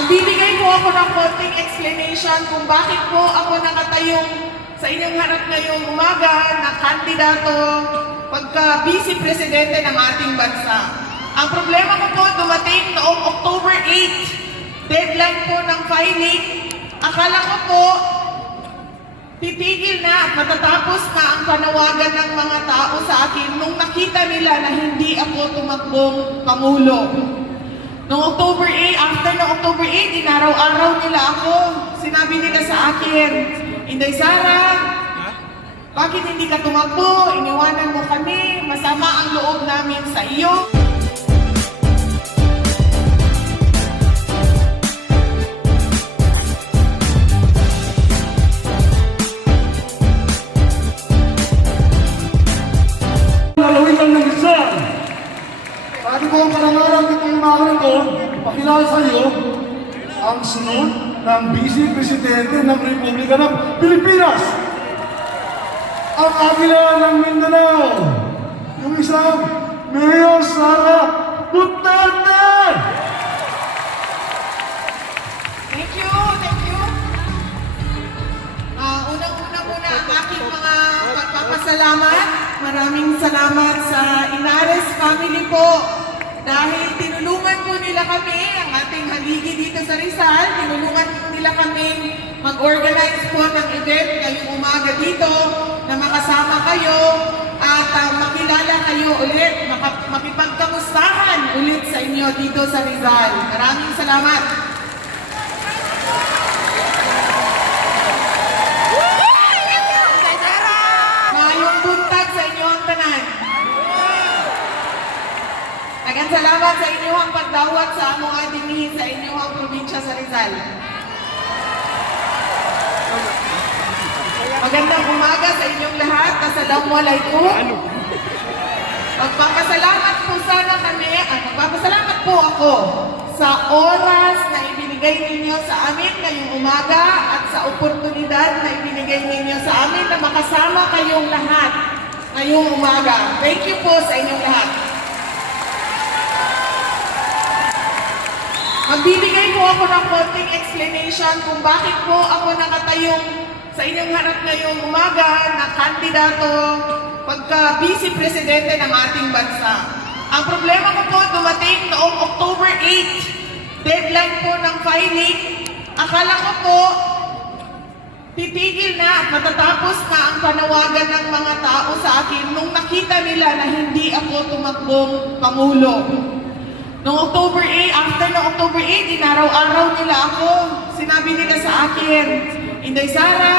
Magbibigay po ako ng konting explanation kung bakit po ako nakatayong sa inyong harap ngayong umaga na kandidato pagka-vice presidente ng ating bansa. Ang problema ko po dumating noong October 8, deadline po ng filing. Akala ko po titigil na at matatapos na ang panawagan ng mga tao sa akin nung nakita nila na hindi ako tumakbong Pangulo. Noong October 8, after ng October 8, inaraw-araw nila ako. Sinabi nila sa akin, Inday Sara, bakit hindi ka tumakbo? Iniwanan mo kami, masama ang loob namin sa iyo. Lalawin lang ng isa. Sabi ko ang karangalan ng pangmahalan ko, pakilala sa iyo ang sunod ng Vice Presidente ng Republika ng Pilipinas. Ang Agila ng Mindanao, yung isang Mayor Sara Duterte. Thank you, thank you. Unang-una muna ang aking mga pagpapasalamat. Maraming salamat sa Inares family po. Dahil tinulungan po nila kami, ang ating haligi dito sa Rizal, tinulungan po nila kami mag-organize po ng event ngayong umaga dito na makasama kayo at makilala kayo ulit, makipagkamustahan ulit sa inyo dito sa Rizal. Maraming salamat. Mayong buntag sa inyo ang tanan. Daghang salamat sa inyong pagdawat sa among adinihin sa inyong probinsya sa Rizal. Magandang umaga sa inyong lahat. Assalamualaikum. Magpapasalamat po sana kami, magpapasalamat po ako sa oras na ibinigay ninyo sa amin ngayong umaga at sa oportunidad na ibinigay ninyo sa amin na makasama kayong lahat ngayong umaga. Thank you po sa inyong lahat. Magbibigay po ako ng konting explanation kung bakit po ako nakatayong sa inyong harap ngayong umaga na kandidato pagka-vice presidente ng ating bansa. Ang problema ko po dumating noong October 8, deadline po ng filing. Akala ko po titigil na at matatapos na ang panawagan ng mga tao sa akin nung nakita nila na hindi ako tumakbong Pangulo. Noong October 8, after ng October 8, inaraw-araw nila ako. Sinabi nila sa akin, Inday Sara,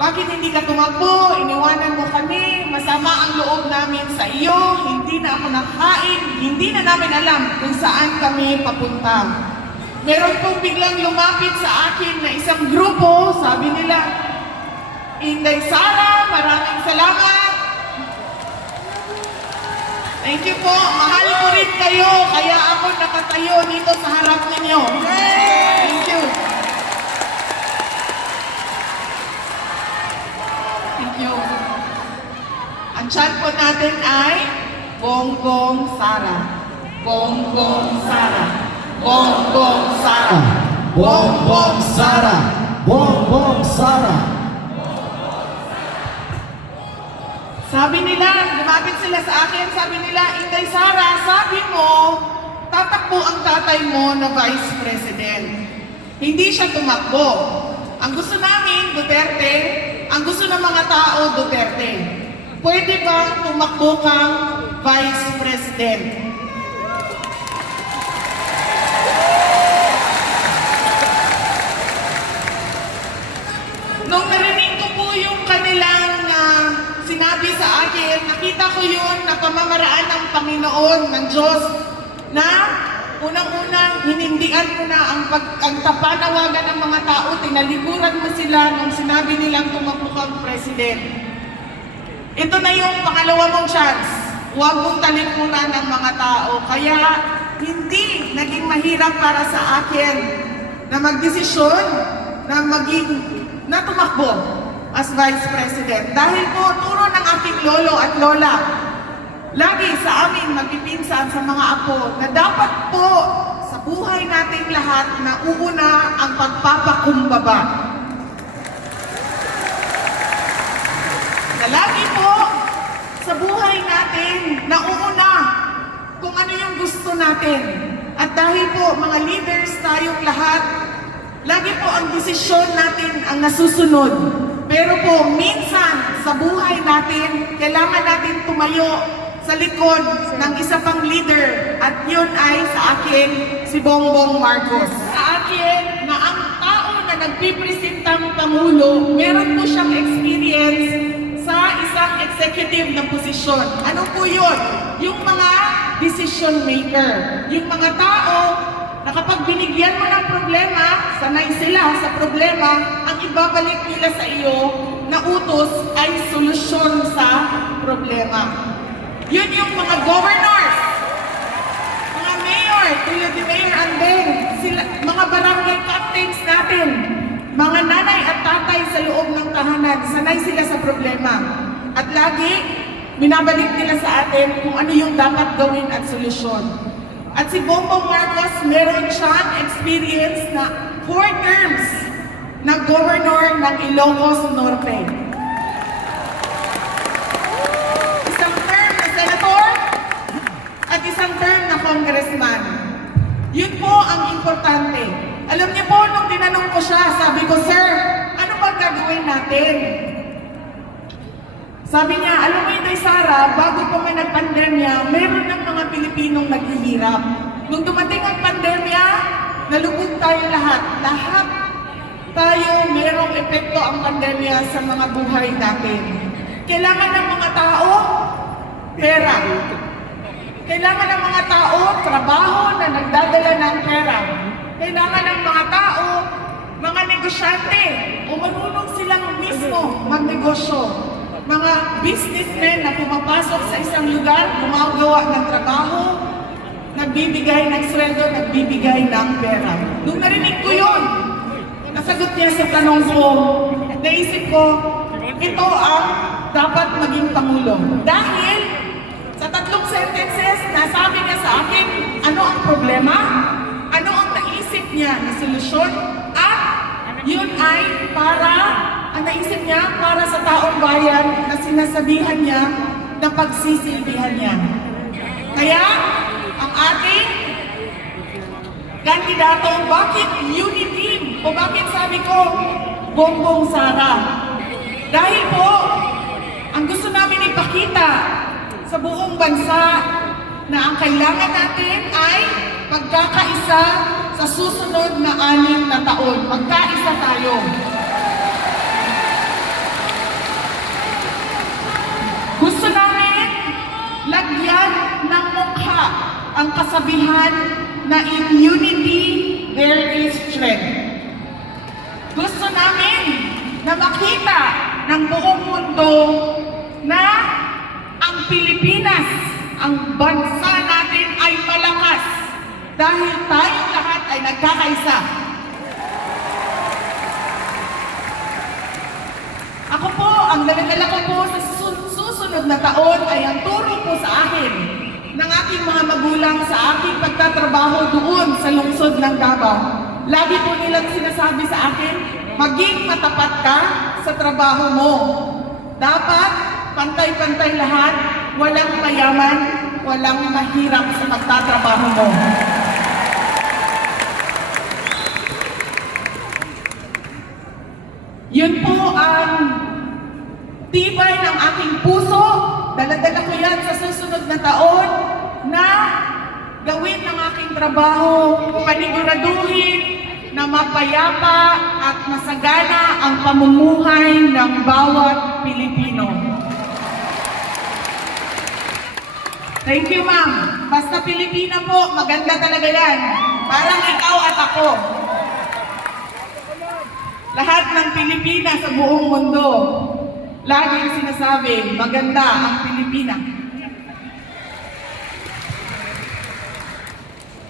bakit hindi ka tumakbo? Iniwanan mo kami, masama ang loob namin sa iyo, hindi na ako nakain, hindi na namin alam kung saan kami papunta. Meron pong biglang lumapit sa akin na isang grupo, sabi nila, Inday Sara, maraming salamat. Thank you po. Mahal ko rin kayo. Kaya ako nakatayo dito sa harap ninyo. Thank you. Thank you. Ang chant po natin ay Bongbong Sara. Bongbong Sara. Bongbong Sara. Bongbong Sara, Bongbong Sara. Sabi nila, lumapit sila sa akin, sabi nila, Inday Sara, sabi mo, tatakbo ang tatay mo na Vice President. Hindi siya tumakbo. Ang gusto namin, Duterte, ang gusto ng mga tao, Duterte. Pwede bang tumakbo kang Vice President? Nung narinig ko po yung kanilang sinabi sa akin, nakita ko yun na pamamaraan ng Panginoon, ng Diyos, na unang-unang hinindihan mo na ang tapanawagan ng mga tao, tinalikuran mo sila nung sinabi nilang tumakbo kang president. Ito na yung pangalawa mong chance. Huwag mong talikuran ng mga tao. Kaya hindi naging mahirap para sa akin na magdesisyon na tumakbo as Vice President. Dahil po, turo ng aking lolo at lola, lagi sa amin magpipinsan sa mga apo na dapat po sa buhay natin nating lahat na uuna ang pagpapakumbaba. Na lagi po sa buhay natin nauuna kung ano yung gusto natin. At dahil po mga leaders tayong lahat, lagi po ang desisyon natin ang nasusunod. Pero po minsan sa buhay natin, kailangan natin tumayo sa likod ng isa pang leader at yun ay sa akin si Bongbong Marcos. Sa akin na ang tao na nagpipresentang Pangulo, meron po siyang experience sa isang executive na posisyon. Ano po yun? Yung mga decision maker. Yung mga tao na kapag binigyan mo ng problema, sanay sila sa problema, ang ibabalik nila sa iyo na utos ay solusyon sa problema. Yun yung mga governors, mga mayor, tulad ni Mayor Andeng, sila, mga barangay captains natin, mga nanay at tatay sa loob ng tahanan, sanay sila sa problema. At lagi, binabalik nila sa atin kung ano yung dapat gawin at solusyon. At si Bongbong Marcos, meron siyang experience na 4 terms na governor ng Ilocos Norte. Isang term na senator at isang term na congressman. Yun po ang importante. Alam niyo po, nung tinanong ko siya, sabi ko, "Sir, ano ba gagawin natin?" Sabi niya, "Alam mo, Inday Sara, bago pa may nagpandemya, meron ng mga Pilipinong naghihirap. Nung dumating ang pandemya, nalugod tayo lahat. Lahat tayo merong epekto ang pandemya sa mga buhay natin. Kailangan ng mga tao, pera. Kailangan ng mga tao, trabaho na nagdadala ng pera. Kailangan ng mga tao, mga negosyante, o marunong silang mismo magnegosyo. Mga businessmen na pumapasok sa isang lugar, gumagawa ng trabaho, nagbibigay ng sweldo, nagbibigay ng pera." Nung narinig ko yun, nasagot niya sa tanong ko, naisip ko, ito ang dapat maging Pangulo. Dahil sa 3 sentences, nasabi niya sa akin, ano ang problema, ano ang naisip niya na solusyon, at yun ay para, ang naisip niya para sa taong bayan na sinasabihan niya na pagsisilbihan niya. Kaya, ang ating kandidato, bakit unity? O bakit sabi ko, Bongbong Sara? Dahil po, ang gusto namin ipakita sa buong bansa na ang kailangan natin ay pagkakaisa sa susunod na 6 na taon. Magkaisa tayo. Gusto namin lagyan ng mukha ang kasabihan na in unity, there is strength. Gusto namin na makita ng buong mundo na ang Pilipinas, ang bansa natin ay malakas dahil tayong lahat ay nagkakaisa. Ako po, ang daladala ko po sa susunod na taon ay ang turo po sa akin ng aking mga magulang sa aking pagtatrabaho doon sa lungsod ng Davao. Lagi po nilang sinasabi sa akin, maging matapat ka sa trabaho mo. Dapat pantay-pantay lahat, walang mayaman, walang mahirap sa pagtatrabaho mo. Yun po ang tibay ng aking puso. Dala-dala ko yan sa susunod na taon na gawin ng aking trabaho, paniguraduhin na mapayapa at masagana ang pamumuhay ng bawat Pilipino. Thank you, ma'am. Basta Pilipina po, maganda talaga yan. Parang ikaw at ako. Lahat ng Pilipina sa buong mundo, laging sinasabi, maganda ang Pilipina.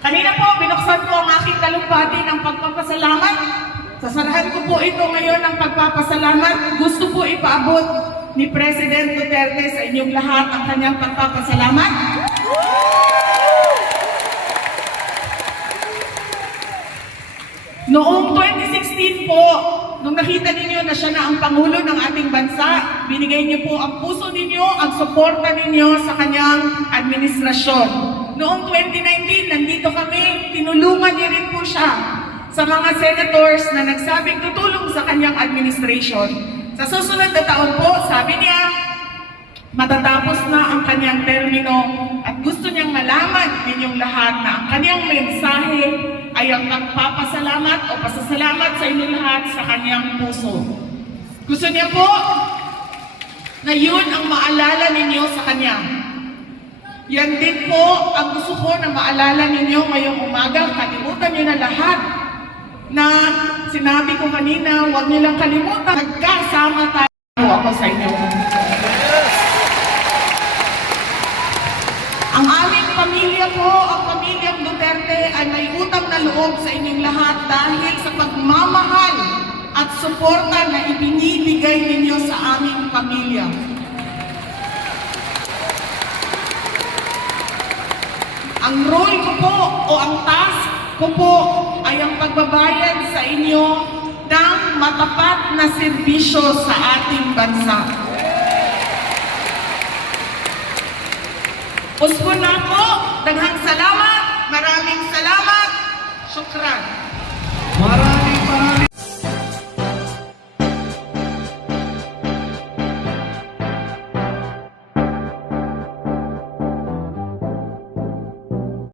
Kanina po, binuksan ko ang aking talumpati ng pagpapasalamat. Sasarahan ko po ito ngayon ng pagpapasalamat. Gusto po ipaabot ni President Duterte sa inyong lahat ang kanyang pagpapasalamat. Noong 2016 po, nung nakita ninyo na siya na ang Pangulo ng ating bansa, binigay niyo po ang puso ninyo, ang suporta ninyo sa kanyang administrasyon. Noong 2019, nandito kami, tinulungan niya rin po siya sa mga senators na nagsabing tutulong sa kanyang administration. Sa susunod na taon po, sabi niya, matatapos na ang kanyang termino at gusto niyang malaman ninyong lahat na ang kanyang mensahe ay ang pagpapasalamat o pasasalamat sa inyong lahat sa kanyang puso. Gusto niya po na yun ang maalala ninyo sa kanya. Yan din po ang gusto ko na maalala ninyo ngayong umaga. Kalimutan niyo na lahat na sinabi ko kanina, huwag niyo lang kalimutan. Nagkasama tayo ako sa inyo. Ang aming pamilya po, ang pamilyang Duterte ay may utang na loob sa inyong lahat dahil sa pagmamahal at suporta na ibinibigay ninyo sa aming pamilya. Ang role ko po o ang task ko po ay ang pagbabayad sa inyo ng matapat na serbisyo sa ating bansa. Uspo na po, daghang salamat, maraming salamat, syukran.